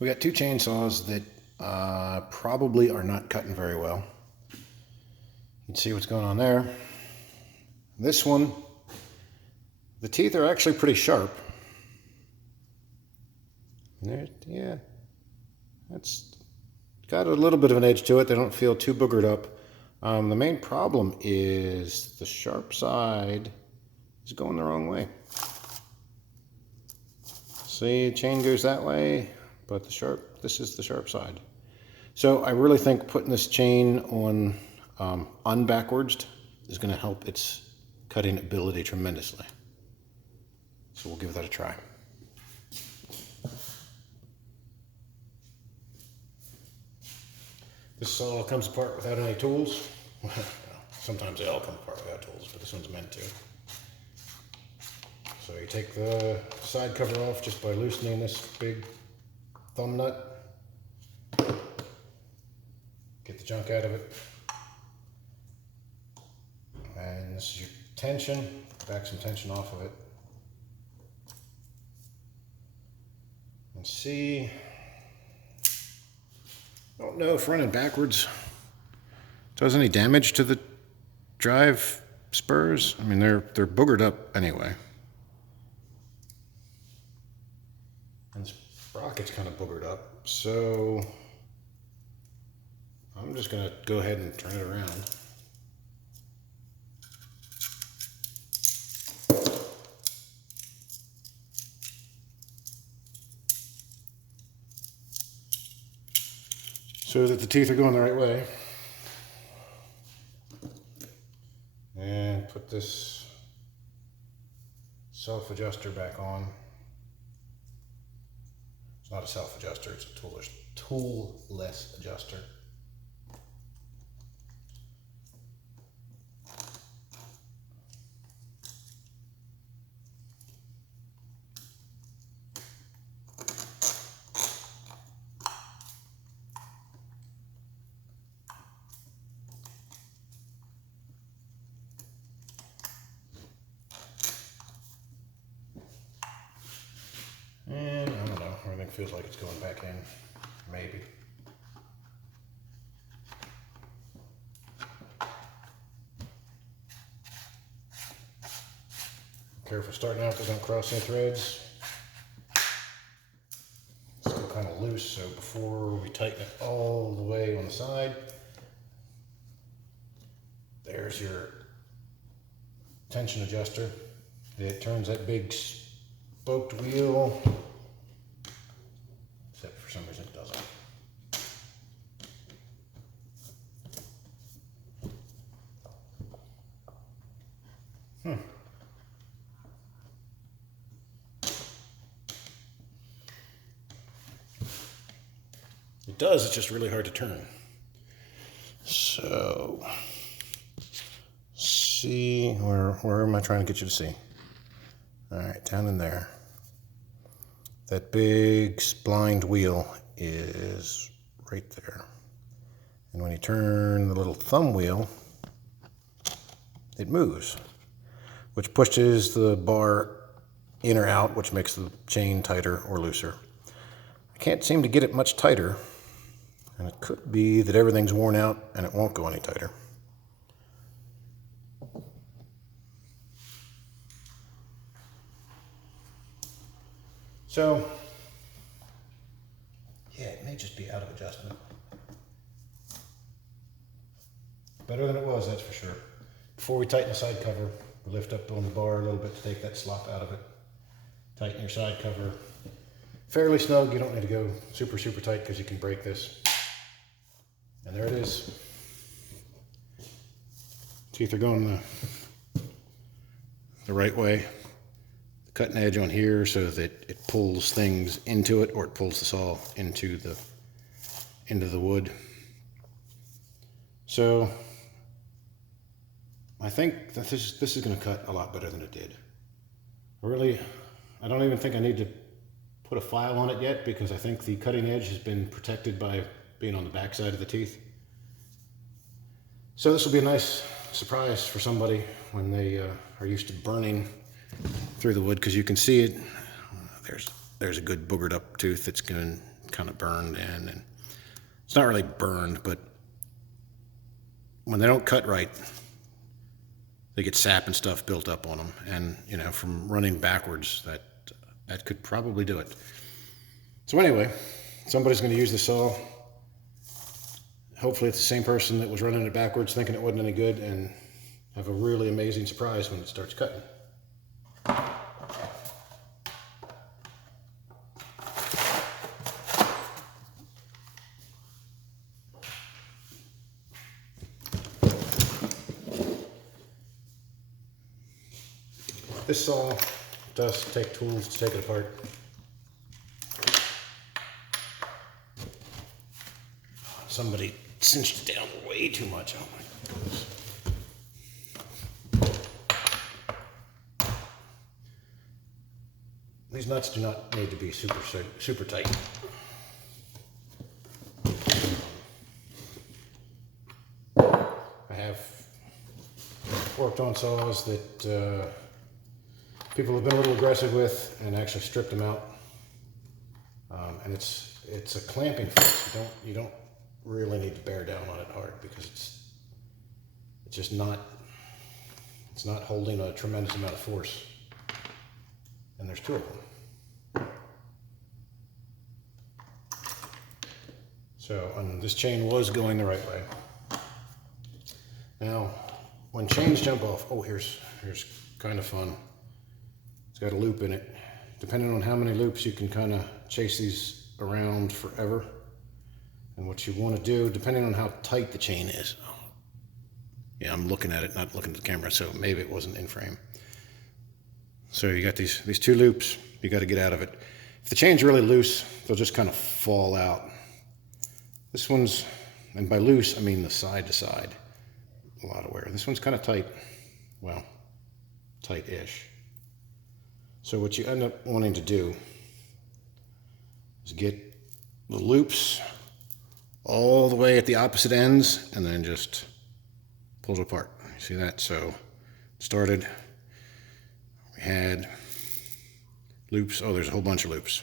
We got two chainsaws that probably are not cutting very well. You can see what's going on there. This one, the teeth are actually pretty sharp. Yeah, that's got a little bit of an edge to it. They don't feel too boogered up. The main problem is the sharp side is going the wrong way. See, the chain goes that way, but this is the sharp side. So I really think putting this chain on unbackwards is going to help its cutting ability tremendously. So we'll give that a try. This saw comes apart without any tools. Sometimes they all come apart without tools, but this one's meant to. So you take the side cover off just by loosening this big thumb nut. Get the junk out of it. And this is your tension. Back some tension off of it. And see, I don't know if running backwards does any damage to the drive spurs. I mean, they're boogered up anyway. And this sprocket's kind of boogered up, so I'm just going to go ahead and turn it around. So that the teeth are going the right way. And put this self-adjuster back on. It's not a self-adjuster, it's a tool-less adjuster. And I don't know, everything feels like it's going back in, maybe. Careful starting out, they don't cross any threads. It's still kind of loose, so before we tighten it all the way on the side, there's your tension adjuster. It turns that big spoked wheel, except for some reason it doesn't. It does, it's just really hard to turn. So, see, where am I trying to get you to see? All right, down in there. That big splined wheel is right there. And when you turn the little thumb wheel, it moves, which pushes the bar in or out, which makes the chain tighter or looser. I can't seem to get it much tighter, and it could be that everything's worn out and it won't go any tighter. So, yeah, it may just be out of adjustment. Better than it was, that's for sure. Before we tighten the side cover, we lift up on the bar a little bit to take that slop out of it. Tighten your side cover. Fairly snug, you don't need to go super tight because you can break this. And there it is. Teeth are going the right way. The cutting edge on here so that it pulls things into it, or it pulls the saw into the wood. So I think that this is going to cut a lot better than it did. I don't even think I need to put a file on it yet, because I think the cutting edge has been protected by being on the back side of the teeth. So this will be a nice surprise for somebody when they are used to burning through the wood, because you can see it. There's a good boogered up tooth that's going to kind of burned in, and it's not really burned, but when they don't cut right, they get sap and stuff built up on them, and you know, from running backwards, that could probably do it. So anyway, somebody's going to use the saw. Hopefully it's the same person that was running it backwards thinking it wasn't any good, and have a really amazing surprise when it starts cutting. This saw does take tools to take it apart. Somebody cinched it down way too much. Oh my goodness. These nuts do not need to be super tight. I have worked on saws that people have been a little aggressive with and actually stripped them out. And it's a clamping force. You don't really need to bear down on it hard, because it's just not holding a tremendous amount of force. And there's two of them. So, and this chain was going the right way. Now, when chains jump off, oh, here's kind of fun. It's got a loop in it. Depending on how many loops, you can kind of chase these around forever. And what you want to do, depending on how tight the chain is. Yeah, I'm looking at it, not looking at the camera, so maybe it wasn't in frame. So you got these two loops, you got to get out of it. If the chain's really loose, they'll just kind of fall out. This one's, and by loose, I mean the side to side, a lot of wear. This one's kind of tight, well, tight-ish. So what you end up wanting to do is get the loops all the way at the opposite ends, and then just pull it apart. You see that? So started, we had loops. Oh, there's a whole bunch of loops.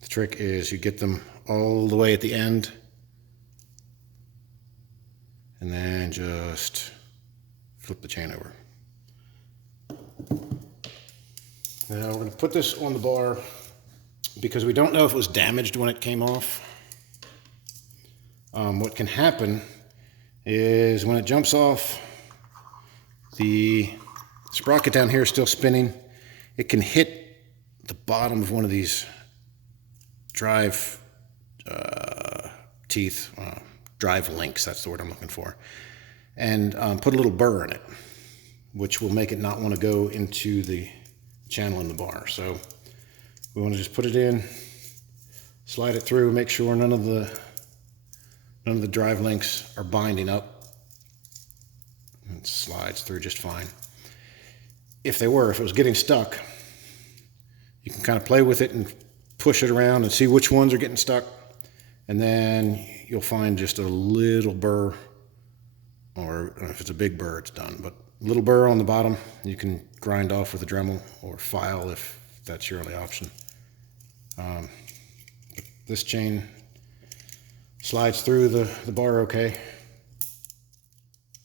The trick is you get them all the way at the end, and then just flip the chain over. Now we're going to put this on the bar because we don't know if it was damaged when it came off. What can happen is when it jumps off, the sprocket down here is still spinning. It can hit the bottom of one of these drive teeth, drive links, that's the word I'm looking for, and put a little burr in it, which will make it not want to go into the channel in the bar. So we want to just put it in, slide it through, make sure none of the drive links are binding up. It slides through just fine. If it was getting stuck, you can kind of play with it and push it around and see which ones are getting stuck. And then you'll find just a little burr, or if it's a big burr, it's done. But a little burr on the bottom, you can grind off with a Dremel or file if that's your only option. This chain slides through the bar okay.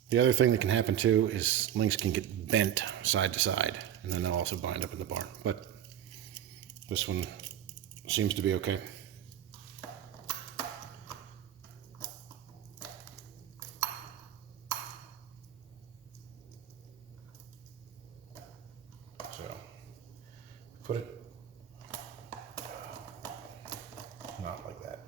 The other thing that can happen too is links can get bent side to side, and then they'll also bind up in the bar. But this one seems to be okay. So put it not like that.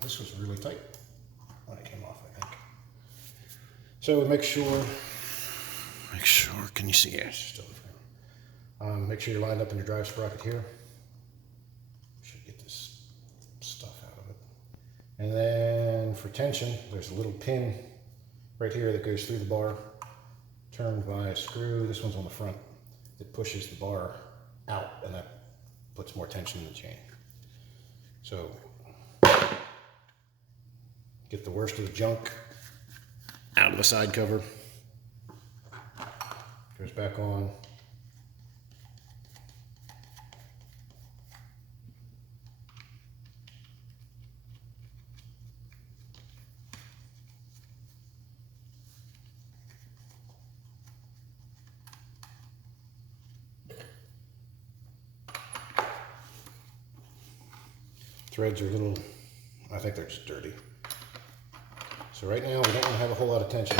This was really tight when it came off, I think. So make sure, can you see it? It's still in frame. Make sure you're lined up in your drive sprocket here. Should get this stuff out of it. And then for tension, there's a little pin right here that goes through the bar, turned by a screw. This one's on the front. It pushes the bar out, and that puts more tension in the chain. So get the worst of the junk out of the side cover. Goes back on. threads are a little, I think they're just dirty. So right now we don't want to have a whole lot of tension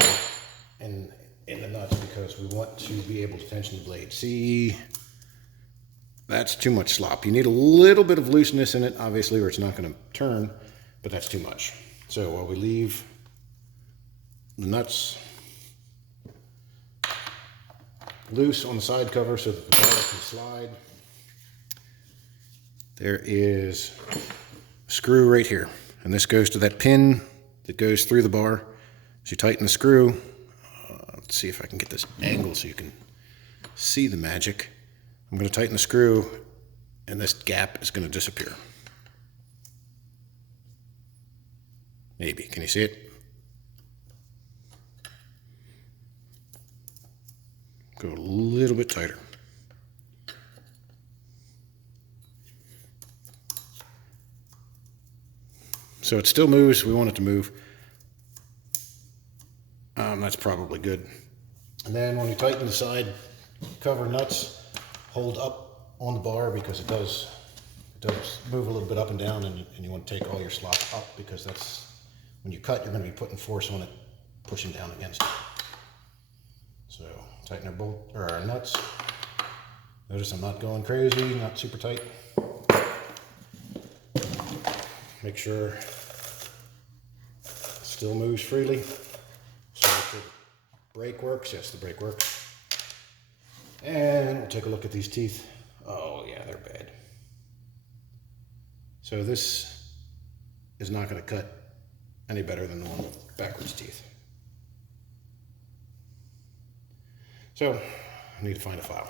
in the nuts because we want to be able to tension the blade. See, that's too much slop. You need a little bit of looseness in it, obviously, or it's not going to turn, but that's too much. So while we leave the nuts loose on the side cover so that the bar can slide, there is a screw right here, and this goes to that pin that goes through the bar. As you tighten the screw, let's see if I can get this angle so you can see the magic. I'm going to tighten the screw, and this gap is going to disappear. Maybe. Can you see it? Go a little bit tighter. So it still moves. We want it to move. That's probably good. And then when you tighten the side cover nuts, hold up on the bar because it does move a little bit up and down, and you want to take all your slop up because that's, when you cut, you're going to be putting force on it, pushing down against it. So tighten our bolt or our nuts. Notice I'm not going crazy, not super tight. Make sure it still moves freely. So make sure the brake works. Yes, the brake works. And we'll take a look at these teeth. Oh yeah, they're bad. So this is not going to cut any better than the one with backwards teeth. So I need to find a file.